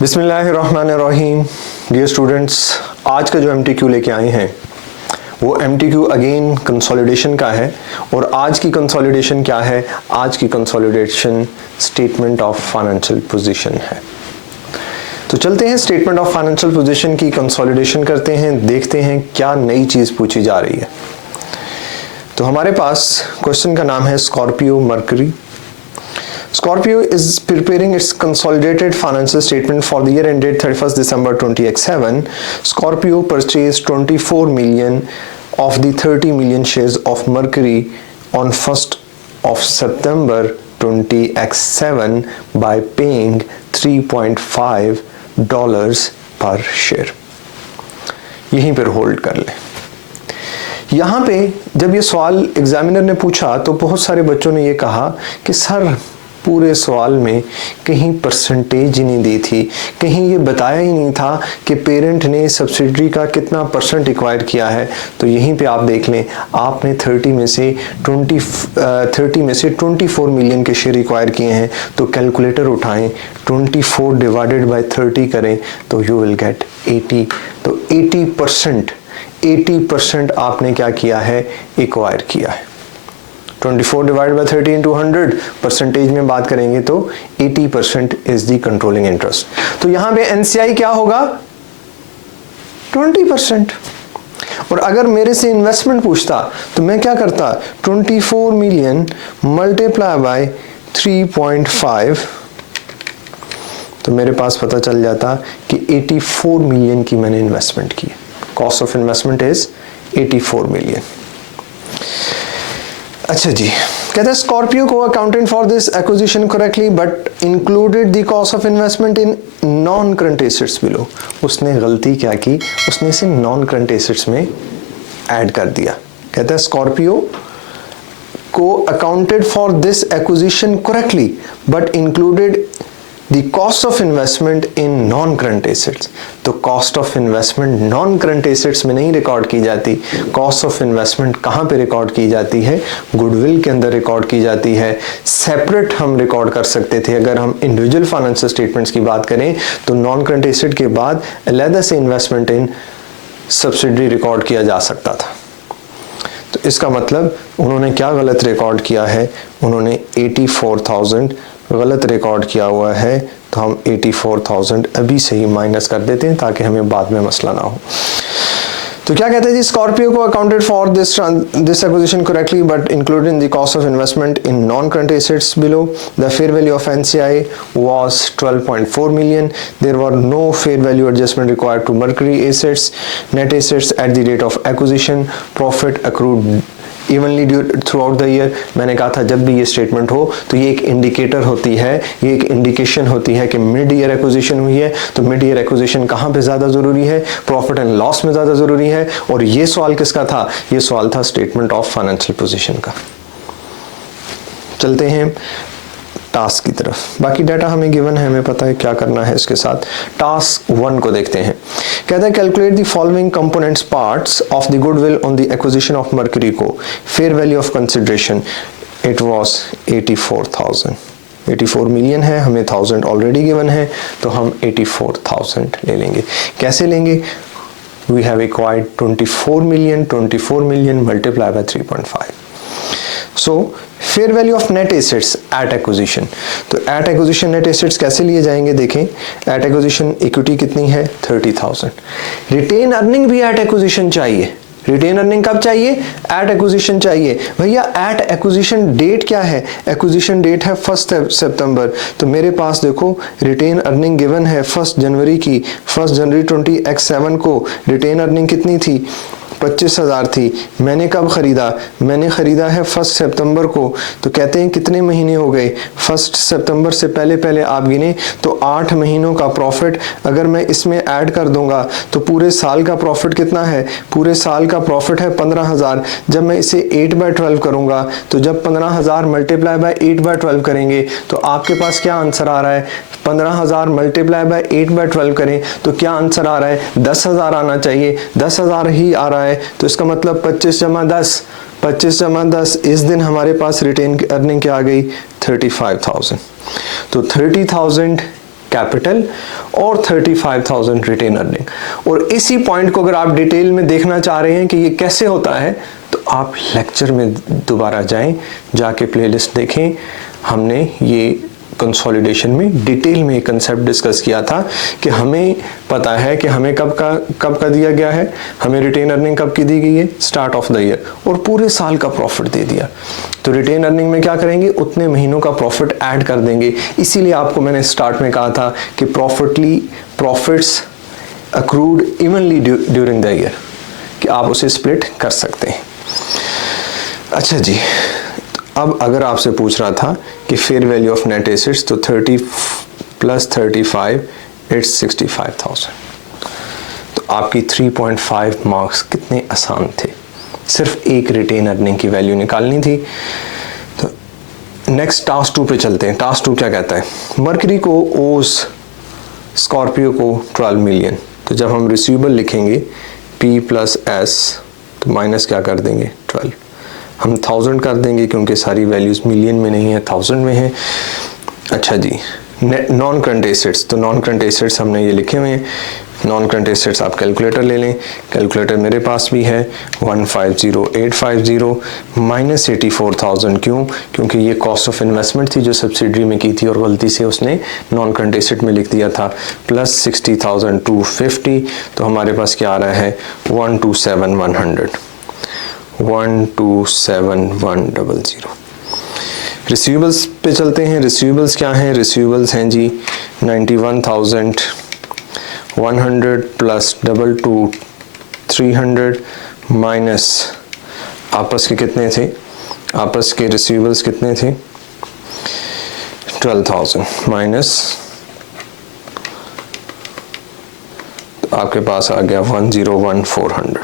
बिस्मिल्लाहिर्रहमानिर्रहीम। Dear students, आज का जो MTQ लेके आए हैं वो MTQ अगेन कंसोलिडेशन का है। और आज की कंसोलिडेशन क्या है? आज की consolidation statement of financial position है। तो चलते हैं स्टेटमेंट ऑफ फाइनेंशियल पोजीशन की कंसोलिडेशन करते हैं, देखते हैं क्या नई चीज़ पूछी जा रही है। तो हमारे पास क्वेश्चन का नाम है Scorpio mercury. Scorpio is preparing its consolidated financial statement for the year ended 31st December 2007. Scorpio purchased 24 million of the 30 million shares of Mercury on 1st of September 2007 by paying $3.5 per share. यहीं पर hold कर लें। यहाँ पे जब ये सवाल examiner ने पूछा तो बहुत सारे बच्चों ने ये कहा कि सर पूरे सवाल में कहीं परसेंटेज ही नहीं दी थी, कहीं ये बताया ही नहीं था कि पेरेंट ने सब्सिडरी का कितना परसेंट एक्वायर किया है। तो यहीं पे आप देख लें, आपने 30 में से 24 मिलियन के शेयर एक्वायर किए हैं। तो कैलकुलेटर उठाएं, 24 डिवाइडेड बाय 30 करें तो यू विल गेट 80। तो 80% आपने क्या किया है? एक्वायर किया है। 24 डिवाइड बाय 30 इंटू 100 परसेंटेज में बात करेंगे तो 80% इज द कंट्रोलिंग इंटरेस्ट। तो यहां पे NCI क्या होगा? 20%। और अगर मेरे से इन्वेस्टमेंट पूछता तो मैं क्या करता? 24 मिलियन मल्टीप्लाई बाय 3.5, तो मेरे पास पता चल जाता कि 84 मिलियन की मैंने इन्वेस्टमेंट की। Cost of investment is 84 million. अच्छा जी, कहते हैं स्कॉर्पियो को accounted for this acquisition correctly but included the cost of investment in non current assets below. उसने गलती क्या की? उसने इसे नॉन करंट एसेट्स में ऐड कर दिया। कहता है स्कॉर्पियो को accounted for this acquisition correctly but included the cost of investment in non current assets. तो cost of investment non current एसेट्स में नहीं रिकॉर्ड की जाती। कॉस्ट ऑफ इन्वेस्टमेंट कहाँ पे रिकॉर्ड की जाती है? गुडविल के अंदर रिकॉर्ड की जाती है। सेपरेट हम रिकॉर्ड कर सकते थे। अगर हम इंडिविजुअल फाइनेंशियल स्टेटमेंट्स की बात करें तो नॉन करंट एसेट के बाद अलग से इन्वेस्टमेंट इन सब्सिडरी रिकॉर्ड किया जा सकता था। तो इसका मतलब उन्होंने क्या गलत रिकॉर्ड किया है? उन्होंने 84,000 गलत रिकॉर्ड किया हुआ है। तो हम 84,000 अभी से ही माइनस कर देते हैं ताकि हमें बाद में मसला ना हो। तो क्या कहते हैं जी? स्कॉर्पियो को accounted for this acquisition correctly but including the cost of investment in non current assets below. The fair value of NCI was 12.4 million. There were no fair value adjustment required to Mercury assets. Net assets at the date of acquisition. Profit accrued evenly through out the year. मैंने कहा था जब भी ये statement हो तो ये एक इंडिकेटर होती है, ये एक इंडिकेशन होती है कि मिड ईयर एक्विजिशन हुई है। तो मिड ईयर एक्विजिशन कहाँ पे ज़्यादा ज़रूरी है? प्रॉफिट एंड लॉस में ज़्यादा ज़रूरी है। और ये सवाल किसका था? ये सवाल था स्टेटमेंट ऑफ फाइनेंशियल पोजीशन का। चलते हैं टास्क की तरफ। बाकी डाटा हमें गिवन है, हमें पता है क्या करना है इसके साथ। टास्क 1 को देखते हैं। कहता है calculate the following components parts of the goodwill on the acquisition of Mercury को। Fair value of consideration it was 84,000। 84 million है, हमें 1000 ऑलरेडी गिवन है तो हम 84,000 ले लेंगे। कैसे लेंगे? We have acquired 24 million multiply by 3.5। So fair value of net assets at acquisition. तो एट एक्विजिशन नेट एसेट्स कैसे लिए जाएंगे? देखें, एट एक्विजिशन इक्विटी कितनी है? 30,000। रिटेन अर्निंग भी एट एक्विजिशन चाहिए। रिटेन अर्निंग कब चाहिए? एट एक्विजिशन चाहिए। भैया एट एक्विजिशन डेट क्या है? एक्विजिशन डेट है 1 सितंबर। तो मेरे पास देखो रिटेन अर्निंग गिवन है 1 जनवरी की। 1 जनवरी 20X7 को रिटेन अर्निंग कितनी थी? 25,000 थी। मैंने कब खरीदा? मैंने खरीदा है 1 सितंबर को। तो कहते हैं कितने महीने हो गए? 1 सितंबर से पहले आप गिने तो 8 महीनों का प्रॉफिट अगर मैं इसमें ऐड कर दूंगा तो पूरे साल का प्रॉफिट कितना है? पूरे साल का प्रॉफिट है 15,000। जब मैं इसे 8/12 करूंगा तो जब 15,000 मल्टीप्लाई बाय 8/12 करेंगे तो आपके पास क्या आंसर आ रहा है? 15,000 मल्टीप्लाई बाय 8/12 करें तो क्या आंसर आ रहा है? 10,000 आना चाहिए। 10,000 ही आ रहा है। तो इसका मतलब 25 जमा 10 इस दिन हमारे पास रिटेन अर्निंग क्या आ गई? 35,000। तो 30,000 कैपिटल और 35,000 रिटेन अर्निंग। और इसी पॉइंट को अगर आप डिटेल में देखना चाह रहे हैं कि ये कैसे होता है, तो आप लेक्चर में दोबारा जाएं, जाके प्लेलिस्ट देखें। हमने ये कंसोलिडेशन में डिटेल में कंसेप्ट डिस्कस किया था कि हमें पता है कि हमें कब का दिया गया है, हमें रिटेन अर्निंग कब की दी गई है, स्टार्ट ऑफ द ईयर, और पूरे साल का प्रॉफिट दे दिया। तो रिटेन अर्निंग में क्या करेंगे, उतने महीनों का प्रॉफिट ऐड कर देंगे। इसीलिए आपको मैंने स्टार्ट में कहा था कि profits accrued evenly during the year, कि आप उसे स्प्लिट कर सकते हैं। अच्छा जी, अब अगर आपसे पूछ रहा था कि fair value of net assets, तो 30 + 35 इट्स 65,000। तो आपकी 3.5 मार्क्स कितने आसान थे, सिर्फ एक रिटेन अर्निंग की वैल्यू निकालनी थी। तो नेक्स्ट टास्क 2 पे चलते हैं। टास्क 2 क्या कहता है, मरकरी को ओस स्कॉर्पियो को 12 मिलियन। तो जब हम रिसीवेबल लिखेंगे P + S, तो माइनस क्या कर देंगे 12, हम 1000 कर देंगे क्योंकि सारी वैल्यूज़ मिलियन में नहीं है, 1000 में है। अच्छा जी, नॉन करंट एसेट्स, तो नॉन करंट एसेट्स हमने ये लिखे हुए हैं। नॉन करंट एसेट्स आप कैलकुलेटर ले लें, कैलकुलेटर मेरे पास भी है, 150,850 माइनस 84,000। क्योंकि ये कॉस्ट ऑफ इन्वेस्टमेंट थी जो सब्सिडरी में की थी और गलती से उसने नॉन करंट एसेट में लिख दिया था, प्लस 60,250। तो हमारे पास क्या आ रहा है 127,100, 127,100। रिसीवेबल्स पे चलते हैं। रिसीवेबल्स क्या हैं, रिसीवेबल्स हैं जी 91,100 प्लस 22,300 माइनस आपस के कितने थे, आपस के रिसीवेबल्स कितने थे 12,000 माइनस, तो आपके पास आ गया 101,400।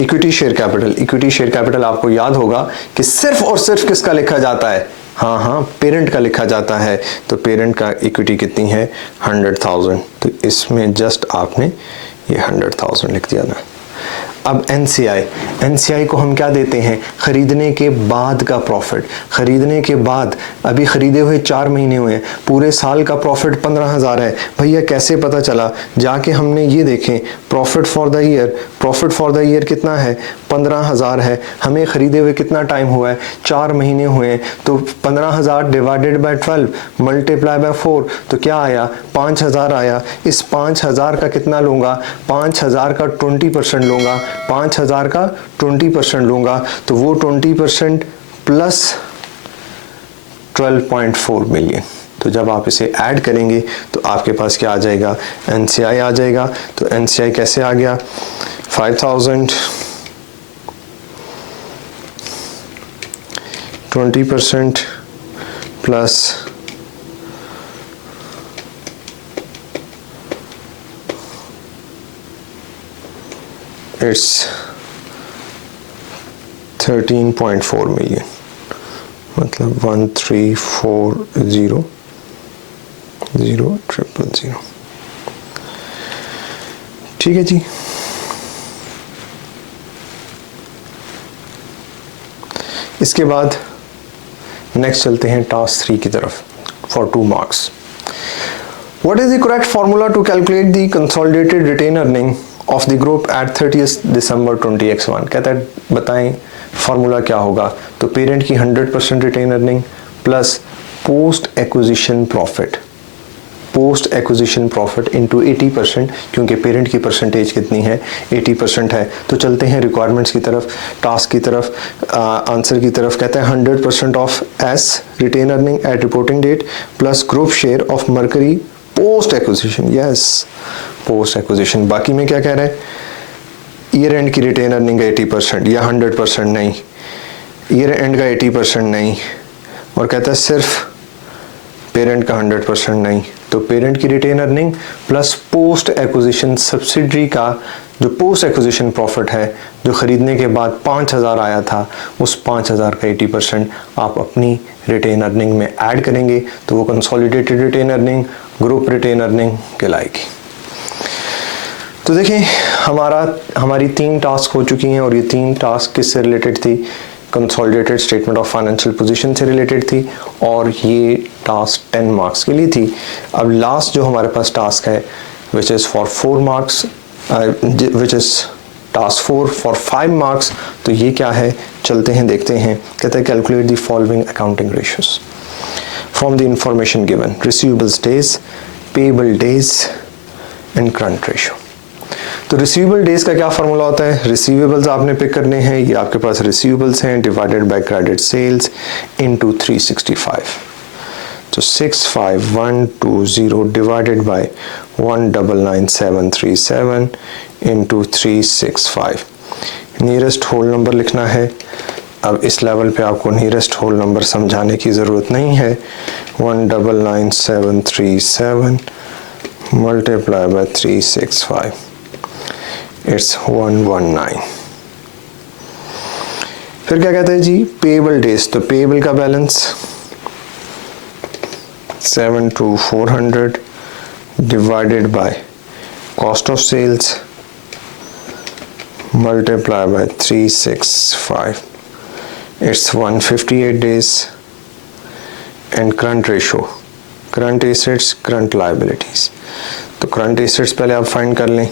Equity share capital, equity share capital आपको याद होगा कि सिर्फ और सिर्फ किसका लिखा जाता है, हाँ पेरेंट का लिखा जाता है। तो पेरेंट का इक्विटी कितनी है 100,000, तो इसमें जस्ट आपने ये 100,000 लिख दिया ना। अब एनसीआई को हम क्या देते हैं, खरीदने के बाद का प्रॉफिट। खरीदने के बाद, अभी खरीदे हुए 4 महीने हुए हैं, पूरे साल का प्रॉफिट 15,000 है। भैया कैसे पता चला, जाके हमने ये देखें profit for the year, profit for the year कितना है 15,000 है। हमें खरीदे हुए कितना टाइम हुआ है 4 महीने हुए हैं, तो 15,000 डिवाइडेड बाय 12 मल्टीप्लाई बाय 4, तो क्या आया 5,000 आया। इस 5,000 का कितना लूँगा, 5,000 का 20% लूँगा, 5,000 का 20% लूँगा, तो वो 20% प्लस 12.4 मिलियन। तो जब आप इसे ऐड करेंगे तो आपके पास क्या आ जाएगा, एनसीआई आ जाएगा। तो एनसीआई कैसे आ गया 5,000 20% प्लस इट्स 13.4 मिलियन, मतलब 1340,000। ठीक है जी। इसके बाद नेक्स्ट चलते हैं टास्क 3 की तरफ for 2 marks. What is the correct formula to calculate the consolidated retain earning of the group at 30 December 20x1। कहता है बताएं फॉर्मूला क्या होगा। तो पेरेंट की 100% retain earning plus post acquisition profit into 80%, क्योंकि पेरेंट की परसेंटेज कितनी है 80% है। तो चलते हैं रिक्वायरमेंट्स की तरफ, टास्क की तरफ, आंसर की तरफ। कहता है 100% of S retain earning at reporting date plus group share of Mercury post acquisition. Yes, post acquisition. बाकी में क्या कह रहा है, ईयर एंड की रिटेन अर्निंग 80% या 100% नहीं, ईयर एंड का 80% नहीं, और कहता है सिर्फ पेरेंट का 100% नहीं। तो पेरेंट की retain earning plus post acquisition subsidiary का जो पोस्ट एक्विजिशन प्रॉफिट है, जो खरीदने के बाद 5,000 आया था, उस 5,000 का 80% आप अपनी रिटेन अर्निंग में ऐड करेंगे, तो वो consolidated retain earning, group retain earning कहलाएगी। तो देखें हमारी 3 टास्क हो चुकी हैं, और ये 3 टास्क किससे रिलेटेड थी, consolidated statement of financial position से रिलेटेड थी और ये टास्क 10 मार्क्स के लिए थी। अब लास्ट जो हमारे पास टास्क है which is for 4 marks, which is task 4 for 5 marks. तो ये क्या है, चलते हैं देखते हैं। कहते हैं calculate the following accounting ratios from the information given, receivables days, payable days and current ratio. तो रिसीवेबल डेज का क्या फार्मूला होता है, रिसीवेबल्स आपने पिक करने हैं, ये आपके पास रिसीवेबल्स हैं divided by credit sales into 365। तो 65120 divided by 199737 into 365। Nearest whole number लिखना है। अब इस लेवल पे आपको नियरेस्ट होल नंबर समझाने की ज़रूरत नहीं है। 199737 मल्टीप्लाई बाय 365, इट्स 119। फिर क्या कहते हैं जी, पेएबल डेज। तो पेएबल का balance 72400 divided by cost of sales multiply by 365, it's 158 days. And current ratio, current assets current liabilities. तो करंट एसेट्स पहले आप फाइंड कर लें,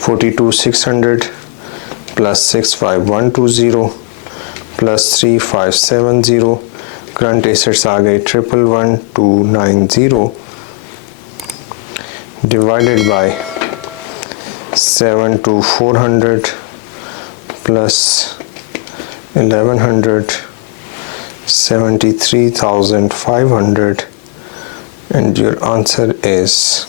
42600 प्लस 65120 प्लस 3570। करंट एसेट्स आ गए 111290 divided by 72400 plus 1100 73,500 and your answer is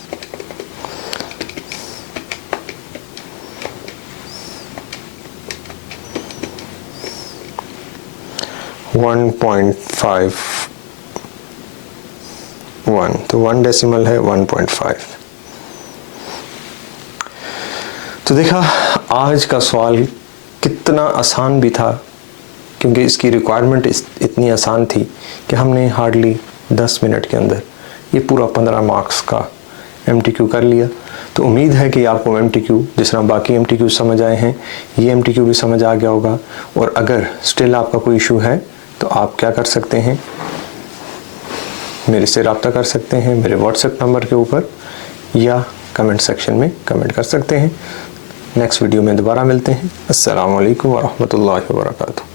1.51। तो 1 decimal है 1.5। तो देखा आज का सवाल कितना आसान भी था, क्योंकि इसकी रिक्वायरमेंट इतनी आसान थी कि हमने हार्डली 10 मिनट के अंदर ये पूरा 15 मार्क्स का MTQ कर लिया। तो उम्मीद है कि आपको MTQ जिस तरह बाकी MTQ समझ आए हैं, ये MTQ भी समझ आ गया होगा। और अगर स्टिल आपका कोई इशू है तो आप क्या कर सकते हैं, मेरे से रब्ता कर सकते हैं मेरे WhatsApp नंबर के ऊपर, या कमेंट सेक्शन में कमेंट कर सकते हैं। नेक्स्ट वीडियो में दोबारा मिलते हैं। अस्सलाम वालेकुम व रहमतुल्लाहि व बरकातुहू।